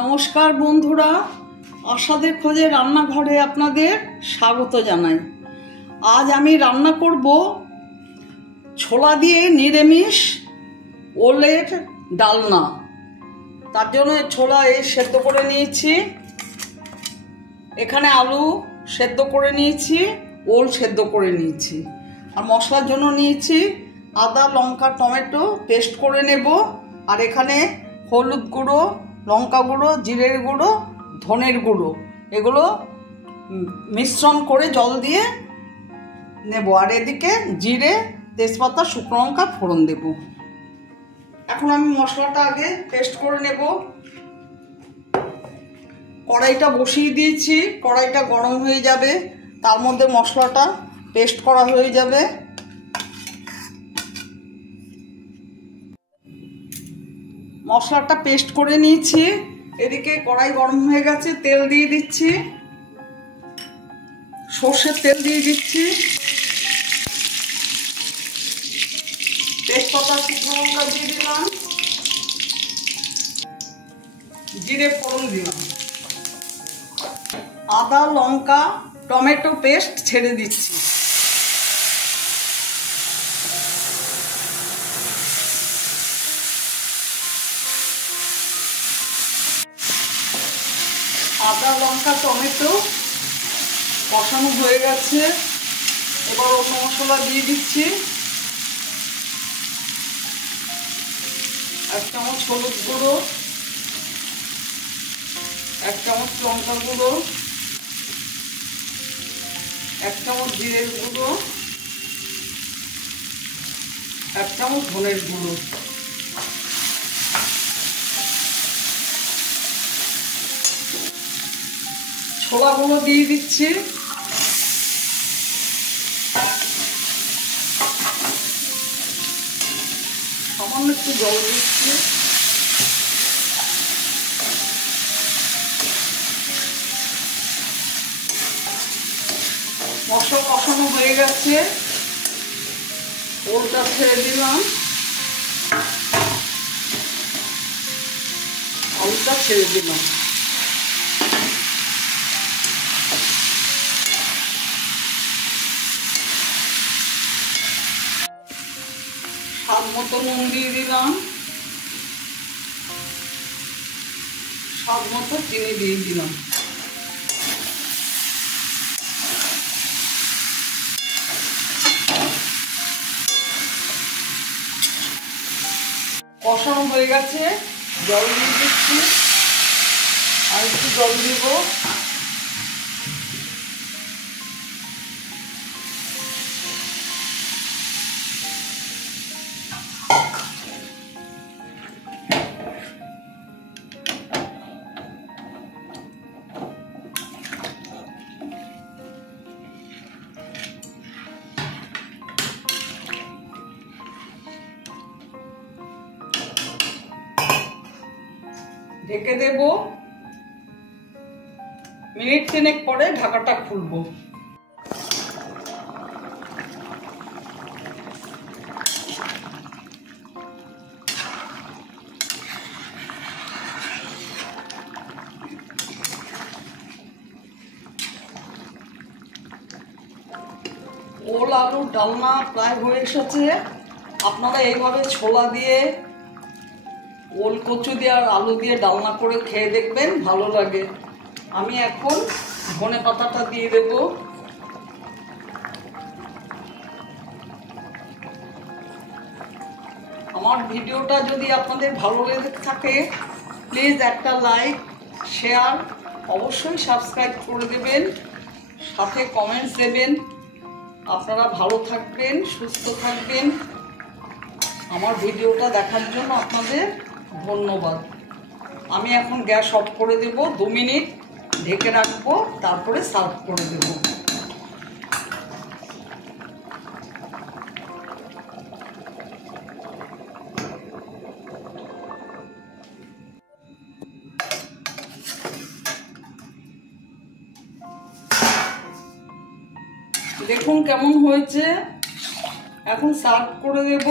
নমস্কার বন্ধুরা, আশাদের খোঁজে রান্নাঘরে আপনাদের স্বাগত জানাই। আজ আমি রান্না করব ছোলা দিয়ে নিরামিষ ওলের ডালনা। তার জন্য ছোলা সেদ্ধ করে নিয়েছি, এখানে আলু সেদ্ধ করে নিয়েছি, ওল সেদ্ধ করে নিয়েছি, আর মশলার জন্য নিয়েছি আদা, লঙ্কা, টমেটো পেস্ট করে নেব। আর এখানে হলুদ গুঁড়ো, লঙ্কা গুঁড়ো, জিরের গুঁড়ো, ধনের গুঁড়ো এগুলো মিশ্রণ করে জল দিয়ে নেব। আর এদিকে জিরে, তেজপাতা, শুকনো লঙ্কা ফোড়ন দেব। এখন আমি মশলাটা আগে পেস্ট করে নেব। কড়াইটা বসিয়ে দিয়েছি, কড়াইটা গরম হয়ে যাবে, তার মধ্যে মশলাটা পেস্ট করা হয়ে যাবে। মশলাটা পেস্ট করে নিয়েছি, এদিকে কড়াই গরম হয়ে গেছে, তেল দিয়ে দিচ্ছি, সর্ষের তেল দিয়ে দিচ্ছি, তেজপাতা, শুকনো লঙ্কা দিয়ে দিলাম, জিরে ফোড়ন দিলাম, আদা, লঙ্কা, টমেটো পেস্ট ছেড়ে দিচ্ছি। আদা, লঙ্কা, টমেটো কষানো হয়ে গেছে, এবার অন্য মশলা দিয়ে দিচ্ছি। 1 চামচ হলুদ গুঁড়ো, 1 চামচ লঙ্কা গুঁড়ো, 1 চামচ জিরের গুঁড়ো, 1 চামচ ধনের গুঁড়ো। ছোলাগুলো দিয়ে দিচ্ছি, সামান্য একটু জল দিচ্ছি। মশলা কষানো হয়ে গেছে, ওলটা ছেড়ে দিলাম, আলুটা ছেড়ে দিলাম। স্বাদ মতো নুন দিয়ে দিলাম, স্বাদ মতো চিনি দিয়ে দিলাম। কষানো হয়ে গেছে, জল দিয়ে দিচ্ছি, আর একটু জল দিব। ঢেকে দেব, মিনিট 3 পরে ঢাকাটা খুলবো। ওল আলুর ডালনা প্রায় হয়ে এসেছে। আপনারা এইভাবে ছোলা দিয়ে, ওল কচু দিয়ে আর আলু দিয়ে ডালনা করে খেয়ে দেখবেন, ভালো লাগে। আমি এখন ধনে পাতাটা দিয়ে দেব। আমার ভিডিওটা যদি আপনাদের ভালো লেগে থাকে, প্লিজ একটা লাইক, শেয়ার, অবশ্যই সাবস্ক্রাইব করে দেবেন, সাথে কমেন্টস দেবেন। আপনারা ভালো থাকবেন, সুস্থ থাকবেন। আমার ভিডিওটা দেখার জন্য আপনাদের ধন্যবাদ। আমি এখন গ্যাস অফ করে দেব, 2 মিনিট ঢেকে রাখবো, তারপরে সার্ভ করে দেব। দেখুন কেমন হয়েছে, এখন সার্ভ করে দেব।